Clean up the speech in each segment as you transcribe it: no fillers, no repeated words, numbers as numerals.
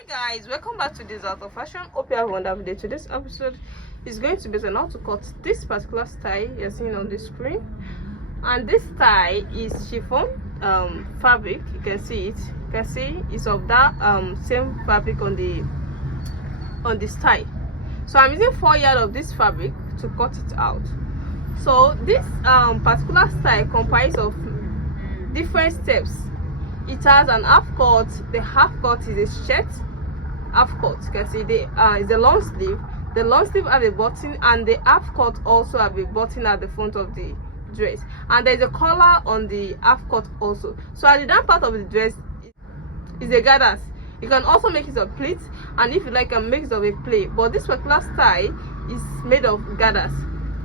Hi guys, welcome back to this Art of Fashion. Hope you have a wonderful day. Today's episode is going to be on how to cut this particular style you're seeing on the screen, and this style is chiffon fabric. You can see it. You can see it's of that same fabric on the style. So I'm using 4 yards of this fabric to cut it out. So this particular style comprises of different steps. It has an half cut. The half cut is a shirt half cut. You can see is a long sleeve. The long sleeve have a button, and the half cut also have a button at the front of the dress, and there's a collar on the half cut also. So at the down part of the dress is a gathers. You can also make it of pleats, and if you like a mix of a play, but this particular style is made of gathers.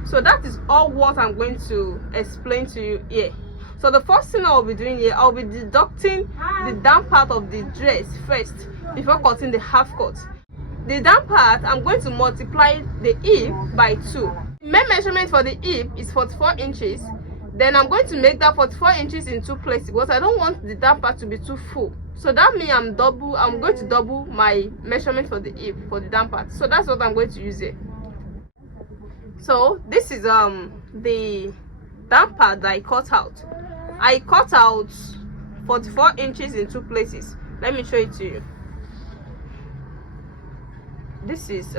So that is all what I'm going to explain to you here. So the first thing I'll be doing here, I'll be deducting the down part of the dress first before cutting the half cut. The down part, I'm going to multiply the hip by 2. The main measurement for the hip is 44 inches. Then I'm going to make that 44 inches in 2 places, because I don't want the down part to be too full. So that means I'm going to double my measurement for the hip for the down part. So that's what I'm going to use here. So this is the down part that I cut out. I cut out 44 inches in 2 places. Let me show it to you. This is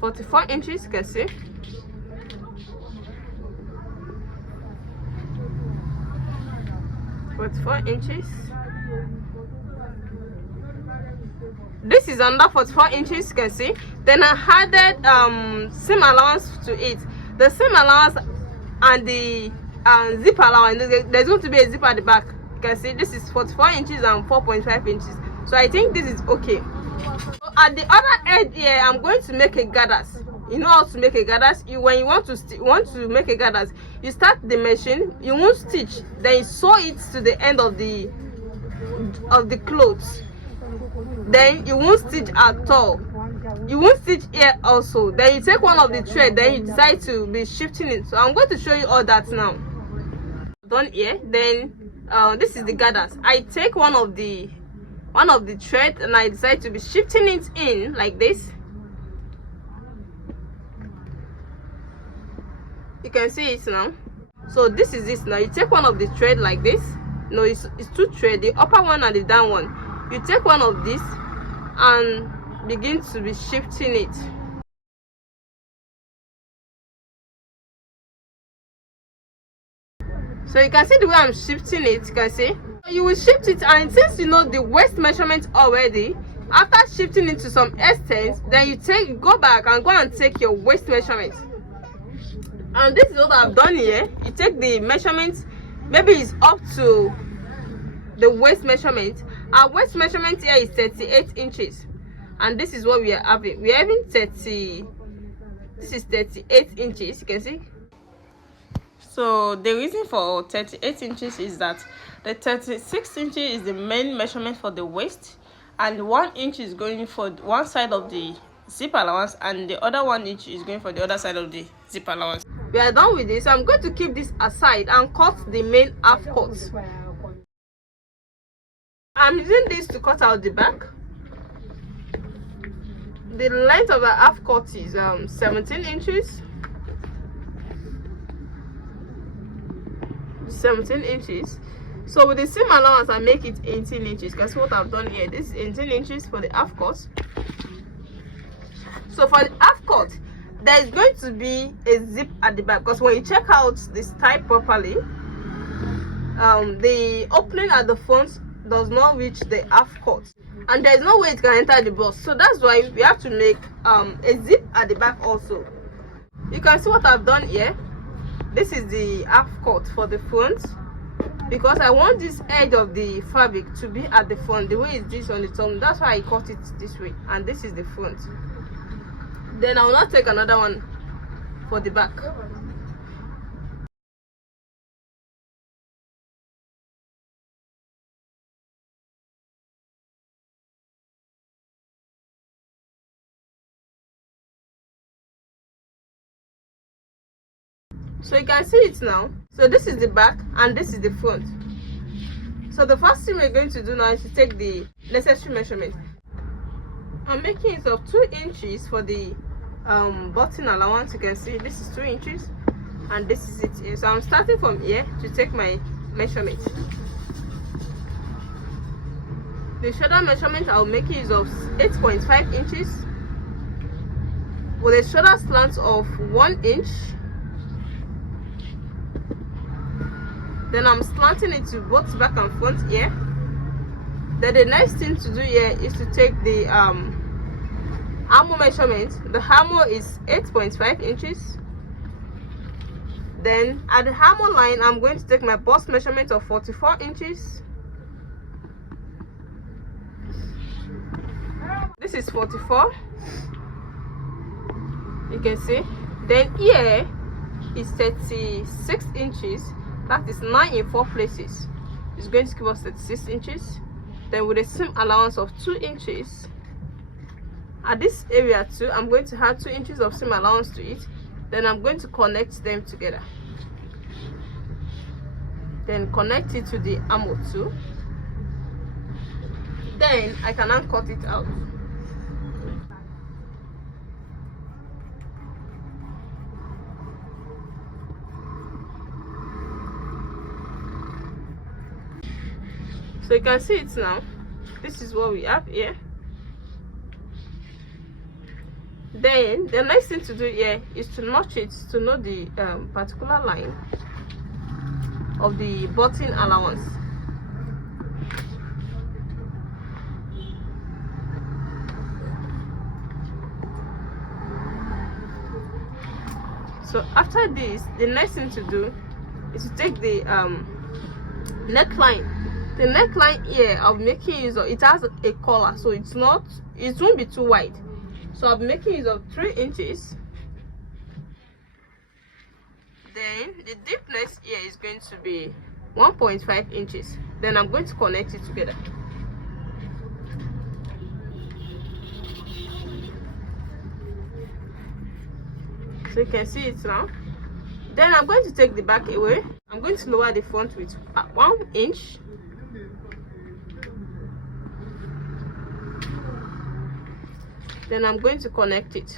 44 inches, you can see. Inches. This is under 44 inches, you can see. Then I added seam allowance to it. The seam allowance and the zip allowance, there's going to be a zip at the back. You can see this is 44 inches and 4.5 inches. So I think this is okay. So at the other end here, I'm going to make a gathers. You know how to make a gathers. When you want to make a gathers, you start the machine, you won't stitch, then you sew it to the end of the clothes. Then you won't stitch at all. You won't stitch here also. Then you take one of the thread, then you decide to be shifting it. So I'm going to show you all that now. Done here. Then this is the gathers. I take one of the thread, and I decide to be shifting it in like this. You can see it now. So this is this now. You take one of the thread like this. No, it's 2 thread, the upper one and the down one. You take one of this and begin to be shifting it. So you can see the way I'm shifting it. You can see you will shift it, and since you know the waist measurement already, after shifting it to some extent, then you go back and take your waist measurement. And this is what I've done here. You take the measurement, maybe it's up to the waist measurement. Our waist measurement here is 38 inches, and this is what we are having. We are having 30. This is 38 inches. You can see. So the reason for 38 inches is that the 36 inches is the main measurement for the waist, and 1 inch is going for one side of the zip allowance, and the other 1 inch is going for the other side of the zip allowance. We are done with this. I'm going to keep this aside and cut the main half cut. I'm using this to cut out the back. The length of the half cut is 17 inches. 17 inches. So with the seam allowance, I make it 18 inches. Guess what I've done here? This is 18 inches for the half cut. So for the half cut, there is going to be a zip at the back, because when you check out this style properly, the opening at the front does not reach the half cut, and there is no way it can enter the bust. So that's why we have to make a zip at the back also. You can see what I've done here. This is the half cut for the front, because I want this edge of the fabric to be at the front the way it's this on the top. That's why I cut it this way, and this is the front. Then I will not take another one for the back. So you can see it now. So this is the back and this is the front. So the first thing we're going to do now is to take the necessary measurement. I'm making use of 2 inches for the button allowance. You can see this is 2 inches and this is it here. So I'm starting from here to take my measurement. The shoulder measurement, I'll make use of 8.5 inches with a shoulder slant of 1 inch. Then I'm slanting it to both back and front here. Then the next thing to do here is to take the armhole measurement. The armhole is 8.5 inches. Then at the armhole line, I'm going to take my bust measurement of 44 inches. This is 44. You can see. Then here is 36 inches. That is 9 in 4 places. It's going to give us 36 inches. Then with a seam allowance of 2 inches. At this area too, I'm going to add 2 inches of seam allowance to it. Then I'm going to connect them together. Then connect it to the armhole too. Then I can now cut it out. So you can see it now. This is what we have here. Then the next thing to do here is to notch it to know the particular line of the button allowance. So after this, the next thing to do is to take the neckline. The neckline here, I'll be making use of, it has a collar, so it won't be too wide. So I'll be making use of 3 inches. Then the deepness here is going to be 1.5 inches. Then I'm going to connect it together. So you can see it now. Then I'm going to take the back away. I'm going to lower the front with 1 inch. Then I'm going to connect it.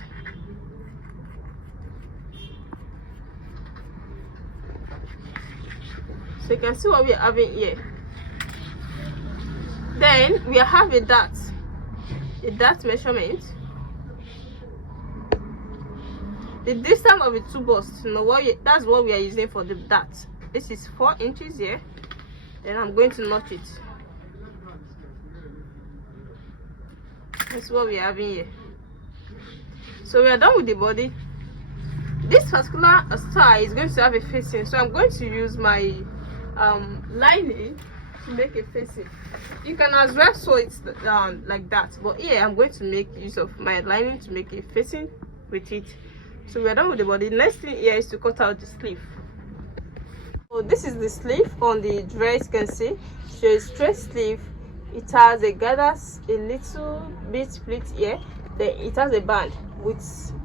So you can see what we are having here. Then we have a dart measurement. The distance of the 2 busts, that's what we are using for the dart. This is 4 inches here. Then I'm going to notch it. That's what we are having here. So we are done with the body. This particular style is going to have a facing, so I'm going to use my lining to make a facing. You can as well sew it like that, but here I'm going to make use of my lining to make a facing with it. So we are done with the body. Next thing here is to cut out the sleeve. So this is the sleeve on the dress. You can see so a straight sleeve. It has a little bit split here. Then it has a band with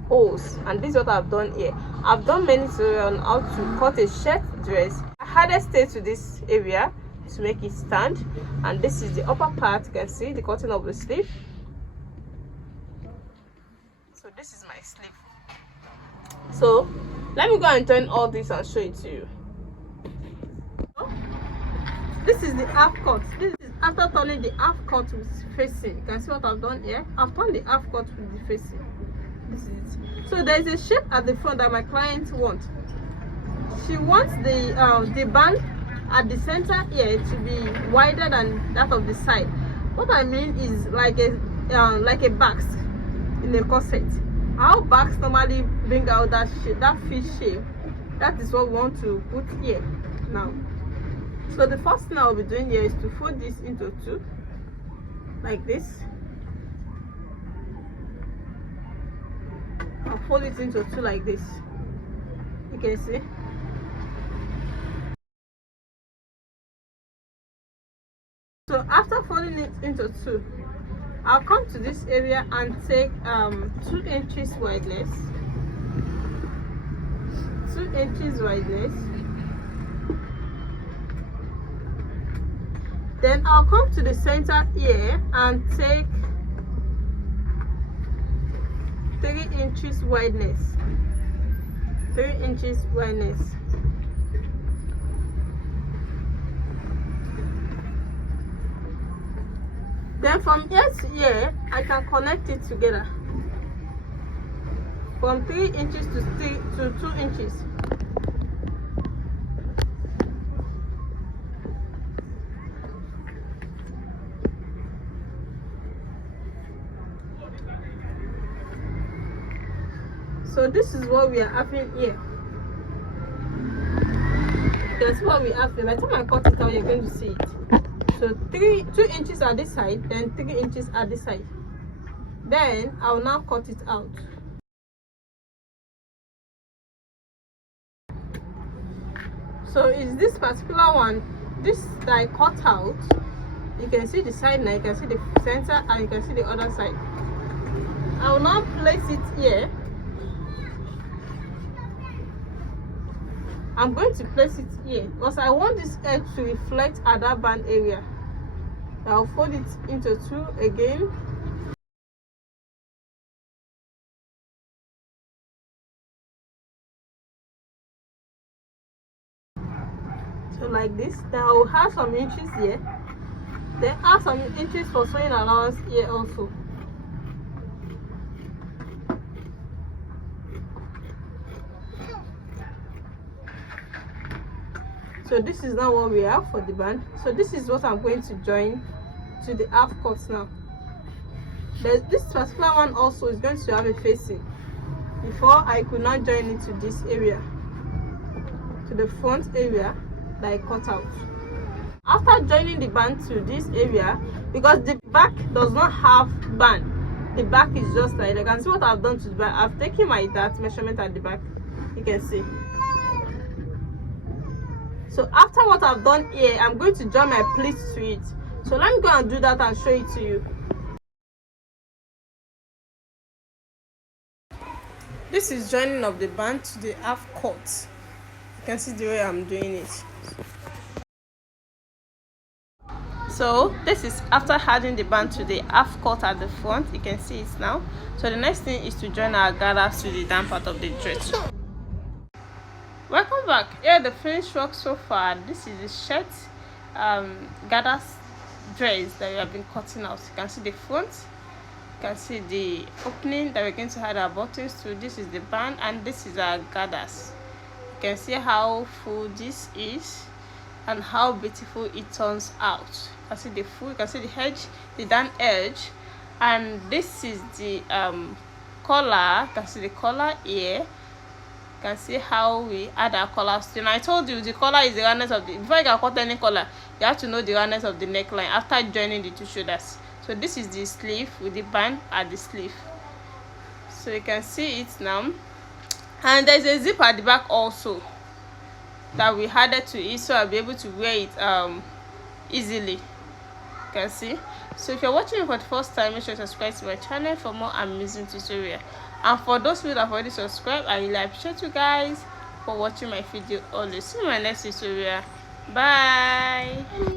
holes, and this is what I've done here. I've done many tutorials on how to cut a shirt dress. I added stay to this area to make it stand, and this is the upper part. You can see the cutting of the sleeve. So this is my sleeve. So let me go and turn all this and show it to you. This is the half cut. This is after turning the half cut with facing. You can see what I've done here. I've turned the half cut with the facing. This is it. So there is a shape at the front that my client wants. She wants the band at the center here to be wider than that of the side. What I mean is like a box in a corset. How backs normally bring out that shape, that fish shape. That is what we want to put here now. So the first thing I'll be doing here is to fold this into 2 like this. I'll fold it into 2 like this. You can see. So after folding it into 2, I'll come to this area and take 2 inches wideness. 2 inches wideness. Then I'll come to the center here and take 3 inches wideness. 3 inches wideness. Then from here to here, I can connect it together. From 3 inches to 2 inches. So this is what we are having here. That's what we have here. By the time I cut it out, you're going to see it. So 2 inches at this side, then 3 inches at this side. Then I'll now cut it out. So is this particular one, this that I cut out, you can see the side now, you can see the center, and you can see the other side. I will now place it here. I'm going to place it here because I want this edge to reflect at that band area. I'll fold it into 2 again. So like this. Then I will have some inches here. Then add some inches for sewing allowance here also. So this is now what we have for the band. So this is what I'm going to join to the half cut now. This particular one also is going to have a facing. Before I could not join it to this area, to the front area that I cut out. After joining the band to this area, because the back does not have band, the back is just like, you can see what I've done to the back. I've taken my measurement at the back, you can see. So after what I've done here, I'm going to join my pleats to it. So let me go and do that and show it to you. This is joining of the band to the half cut. You can see the way I'm doing it. So this is after adding the band to the half cut at the front. You can see it now. So the next thing is to join our gathers to the down part of the dress. Welcome back. Here the finished work so far. This is the shirt gathers dress that we have been cutting out. You can see the front, you can see the opening that we're going to add our buttons to. This is the band and this is our gathers. You can see how full this is and how beautiful it turns out. You can see the full, you can see the edge, the down edge, and this is the collar. You can see the collar here. You can see how we add our collars. And I told you the collar is the roundness of the, before you can cut any collar, you have to know the roundness of the neckline after joining the 2 shoulders. So this is the sleeve with the band at the sleeve. So you can see it now. And there's a zip at the back also that we added to it, so I'll be able to wear it easily. You can see. So if you're watching it for the first time, make sure to subscribe to my channel for more amazing tutorial. And for those people that have already subscribed, I really appreciate you guys for watching my video always. See you in my next tutorial. Bye.